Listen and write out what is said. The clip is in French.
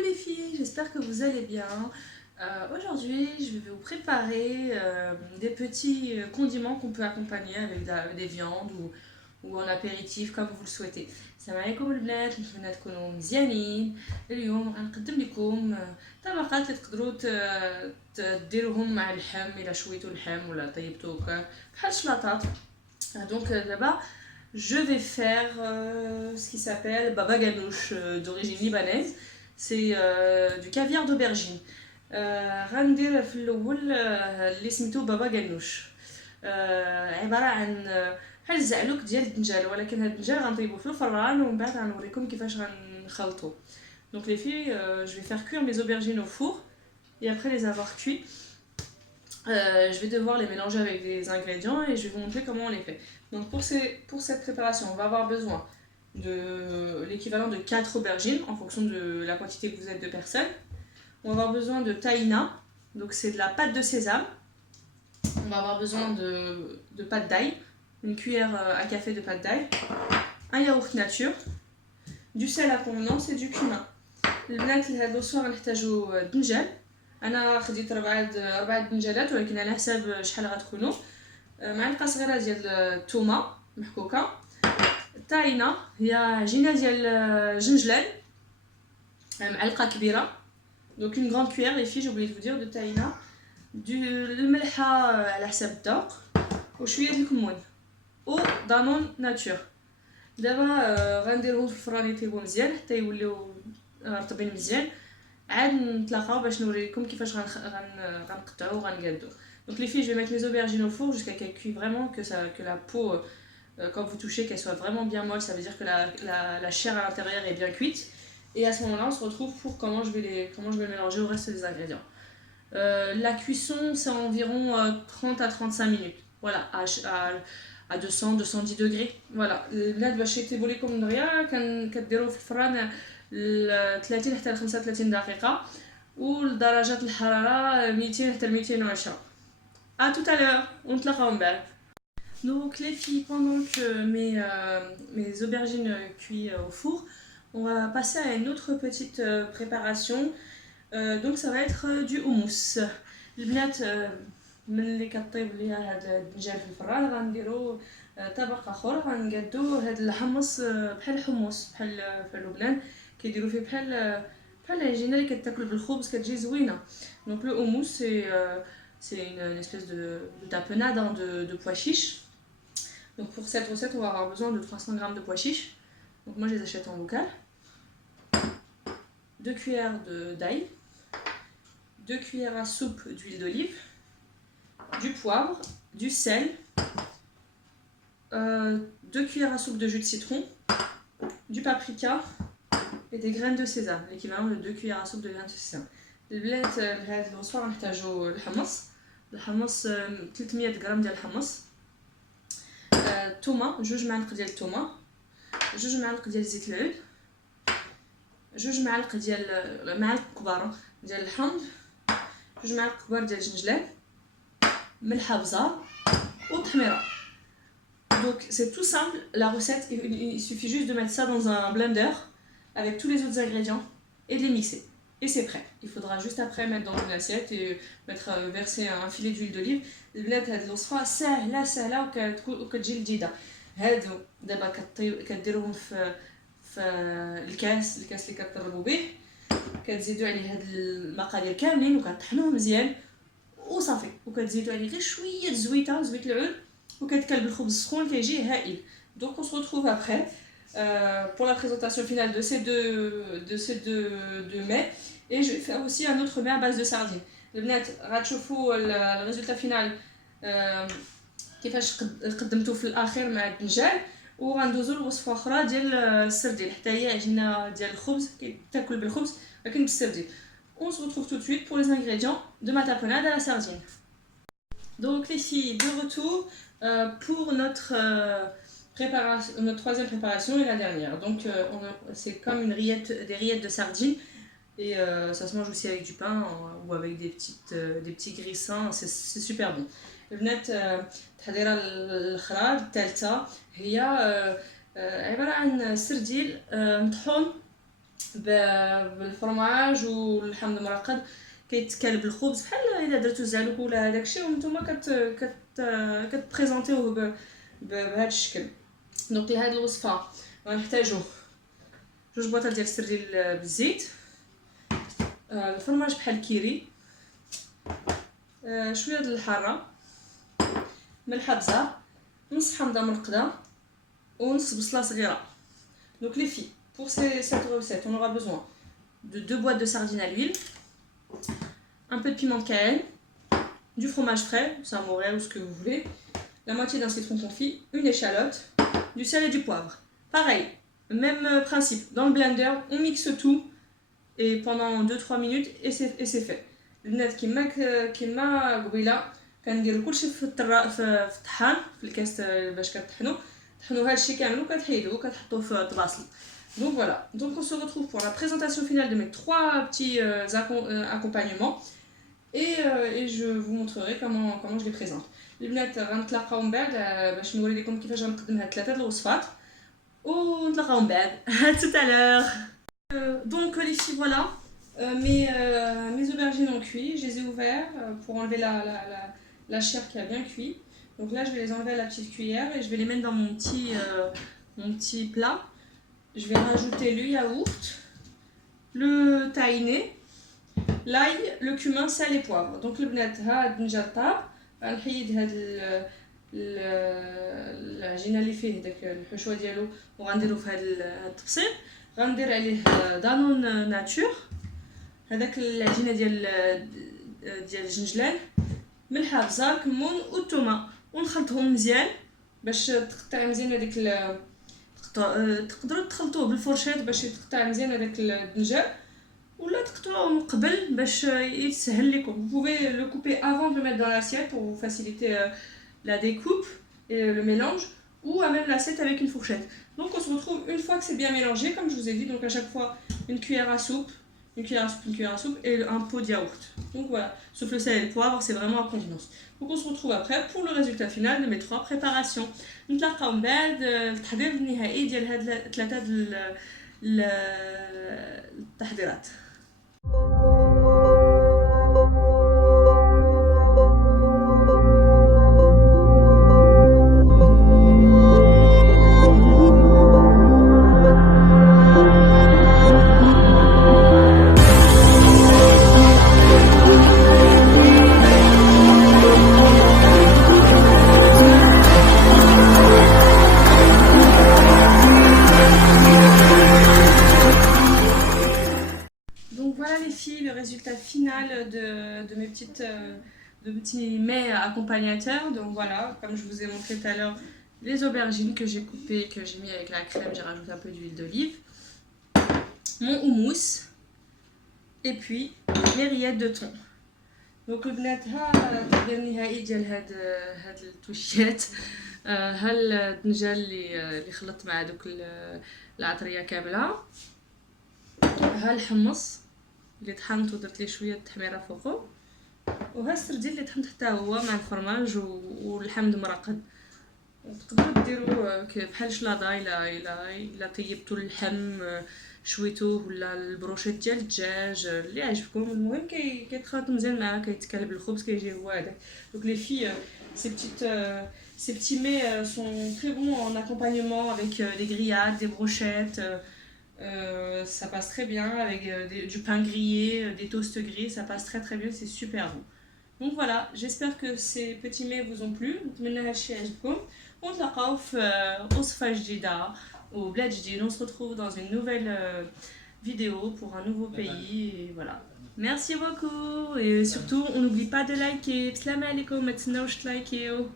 les filles, j'espère que vous allez bien. Aujourd'hui, je vais vous préparer des petits condiments qu'on peut accompagner avec des viandes ou en apéritif comme vous le souhaitez. السلام عليكم البنات، نتمنى تكونوا مزيانين. اليوم غنقدم لكم طبقات اللي تقدروا ديروهم مع اللحم الا شويتو اللحم ولا طيبتوه بحال السلطات. Donc là-bas, je vais faire ce qui s'appelle baba ganoush d'origine libanaise. C'est du caviar d'aubergine. غندير في الاول اللي سميتو بابا غانوش. عباره عن بحال الزعلوك ديال الدنجال، ولكن هاد الدنجال غنطيبو في الفران ومن بعد غنوريكم كيفاش غنخلطو. Donc les filles, je vais faire cuire mes aubergines au four et après les avoir cuits, je vais devoir les mélanger avec des ingrédients et je vais vous montrer comment on les fait. Donc pour cette préparation, on va avoir besoin de l'équivalent de 4 aubergines en fonction de la quantité que vous êtes de personnes. On va avoir besoin de tahina, donc c'est de la pâte de sésame. On va avoir besoin de pâte d'ail, une cuillère à café de pâte d'ail, un yaourt nature, du sel à convenance et du cumin. البنات لهاد الوصفة غنحتاجو دنجال. انا خديت ربعة دنجالات ولكن على حساب شحال غتكونوا. معلقه صغيره ديال الثومه محكوكه. الطاينه هي عجينه ديال جنجلان معلقه كبيره. Donc une grande cuillère les filles, j'ai oublié de vous dire, de tahina, الملحه على حساب الذوق وشويه ديال الكمون ودانون ناتور. دابا غنديرهم في الفران يطيبوا مزيان حتى يوليو رطبين مزيان. عاد نتلاقاو باش نوريكم كيفاش غنقطعو وغنقادو. Donc les filles, je vais mettre mes aubergines au four jusqu'à qu'elles cuisent vraiment, que la peau, quand vous touchez, qu'elle soit vraiment bien molle. Ça veut dire que la chair à l'intérieur est bien cuite. Et à ce moment-là, on se retrouve pour comment je vais mélanger au reste des ingrédients. La cuisson, c'est environ 30 à 35 minutes. Voilà, à 200, 210 degrés. Voilà. البنات باش يطيبوا لكم دغيا كديروه في الفران 30 حتى ل 35 دقيقة ودرجات الحرارة 200 حتى ل 210. À tout à l'heure, on te la بعد. Donc les filles, pendant que mes aubergines cuisent au four, on va passer à une autre petite préparation. Donc ça va être du houmous. البنات ملي كطيب ليا هاد الدجاج في الفران غنديرو طبق اخر غنقادو هاد الحمص بحال الحمص بحال في لبنان كيديروا فيه بحال العجينه اللي كتاكل بالخبز كتجي زوينه. Donc le houmous c'est une espèce de tapenade de pois chiches. Donc pour cette recette, on va avoir besoin de 300 g de pois chiches. Donc moi je les achète en local. 2 cuillères d'ail, 2 cuillères à soupe d'huile d'olive, du poivre, du sel, 2 cuillères à soupe de jus de citron, du paprika et des graines de sésame, l'équivalent de 2 cuillères à soupe de graines de sésame. البنات لهاد الوصفه غنحتاجو الحمص 300 غرام ديال الحمص، الثومه 2 معالق ديال الثومه، 2 معالق ديال زيت العود، 2 معالق ديال معالق كبار ديال الحمض، 2 معالق كبار ديال الجنجلان، ملح بزار وتحميره. Donc c'est tout simple la recette, il suffit juste de mettre ça dans un blender avec tous les autres ingrédients et de les mixer. Et c'est prêt. Il faudra juste après mettre dans une assiette et verser un filet d'huile d'olive. البنات هاد الوصفه سهله وكتجي لذيذه. هادو دابا كديروهم في الكاس اللي كتطربوا به، كتزيدوا عليه هاد المقادير كاملين وكطحنوه مزيان وصافي، وكتزيدوا عليه غير شويه زويت العود وكتكال بالخبز السخون كيجي هائل. Donc on se retrouve après pour la présentation finale de ces deux mets. Et je vais faire aussi un autre mets à base de sardines. البنات غتشوفوا الريزلت فينال كيفاش قدمته في الاخير مع الدنجال. وغندوزو لوصفه اخرى ديال السردين حتى هي عجينه ديال الخبز كتاكل بالخبز لكن بالسردين. On se retrouve tout de suite pour les ingrédients de ma tapenade à la sardine. Donc les filles, de retour pour notre troisième préparation et la dernière. Donc c'est comme des rillettes de sardines et ça se mange aussi avec du pain ou avec des petits grissins, c'est super bon. البنات تحضيره الخضار الثالثه هي عباره عن سرديل مطحون بالفرماج واللحم المرقد كيتكال بالخبز بحال الا درتو زعلوك ولا هذاك الشيء وانتم كتبريزونطيوه بهذا الشكل. دونك لهاد الوصفه غنحتاجو 2 بواطه ديال السردين بالزيت، الفرماج بحال كيري، شويه د الحاره، ملحه بزاف، نص حامضه مرقده ونص بصله صغيره. Donc les filles, pour cette recette, on aura besoin de 2 boîtes de sardines à l'huile, un peu de piment de Cayenne, du fromage frais, samouraï ou ce que vous voulez, la moitié d'un citron confit, une échalote, du sel et du poivre. Pareil, même principe, dans le blender, on mixe tout et pendant 2-3 minutes et c'est fait. البنات كيما قبيله كنديروا كلشي في الطحان في الكاس باش كطحنوا هادشي كامل وكتحيدوه وكتحطوه في الطباصل. Donc voilà, donc on se retrouve pour la présentation finale de mes 3 petits accompagnements et je vous montrerai comment je les présente. البنات غنتلاقاو من بعد باش نوري لكم كيفاش غنقدم هاد 3 الوصفات ونتلاقاو من بعد. À tout à l'heure. Donc les filles, voilà, mes aubergines ont cuit, je les ai ouverts pour enlever la chair qui a bien cuit. Donc là je vais les enlever à la petite cuillère et je vais les mettre dans mon petit plat. Je vais rajouter le yaourt, le tahiné, l'ail, le cumin, sel et poivre. Donc le bnat هاد نجرطاب غنحيد هاد العجينه اللي فيه داك الحشوه ديالو وغنديرو في هاد الطبسيل. غندير عليه دانون ناتور، هذاك العجينه ديال الجنجلان، ملحه بزار كمون والثومه ونخلطهم مزيان باش تقطع مزيان هذيك تقدروا تخلطوه بالفرشات باش يتقطع مزيان هذاك الدنجال ولا تقطعوه من قبل باش يسهل لكم. Vous pouvez le couper avant de le mettre dans l'assiette pour vous faciliter la découpe et le mélange, ou à même l'assiette avec une fourchette. Donc on se retrouve une fois que c'est bien mélangé, comme je vous ai dit, donc à chaque fois une cuillère à soupe, une cuillère à soupe et un pot de yaourt. Donc voilà, sauf le sel et le poivre, c'est vraiment à convenance. Donc on se retrouve après pour le résultat final de mes 3 préparations. نتلاقاو من بعد التحضير النهائي ديال هاد 3 التحضيرات. Le résultat final de mes petits mets accompagnateurs. Donc voilà, comme je vous ai montré tout à l'heure, les aubergines que j'ai coupées, que j'ai mis avec la crème, j'ai rajouté un peu d'huile d'olive, mon houmous et puis les rillettes de thon. Donc البنات ها التحضير النهائي ديال هاد التوشيات. ها الدنجال اللي خلطت مع دوك العطريه كامله، ها الحمص اللي طحنت ودرت ليه شويه التحميره فوقه، وها السردين اللي طحنت حتى هو مع الفرماج والحمض مرقد. تقدروا ديروا بحال شلاضه الا طيبتوا اللحم شويتوه ولا البروشيت ديال الدجاج اللي عجبكم. المهم كيتخلط مزيان معاه كيتكال بالخبز كيجي هو هذاك. Donc les filles, ces petits mets sont très bons en accompagnement avec des grillades, des brochettes. Ça passe très bien avec du pain grillé, des toasts grillés, ça passe très très bien, c'est super bon. Donc voilà, j'espère que ces petits mets vous ont plu. نتمنى هادشي يعجبكم ونتلاقاو في وصفة جديدة وبلاد جديد. On se retrouve dans une nouvelle vidéo pour un nouveau pays et voilà. Merci beaucoup et surtout on n'oublie pas de liker. Salam alaikum, ما تنساوش تلايكيو.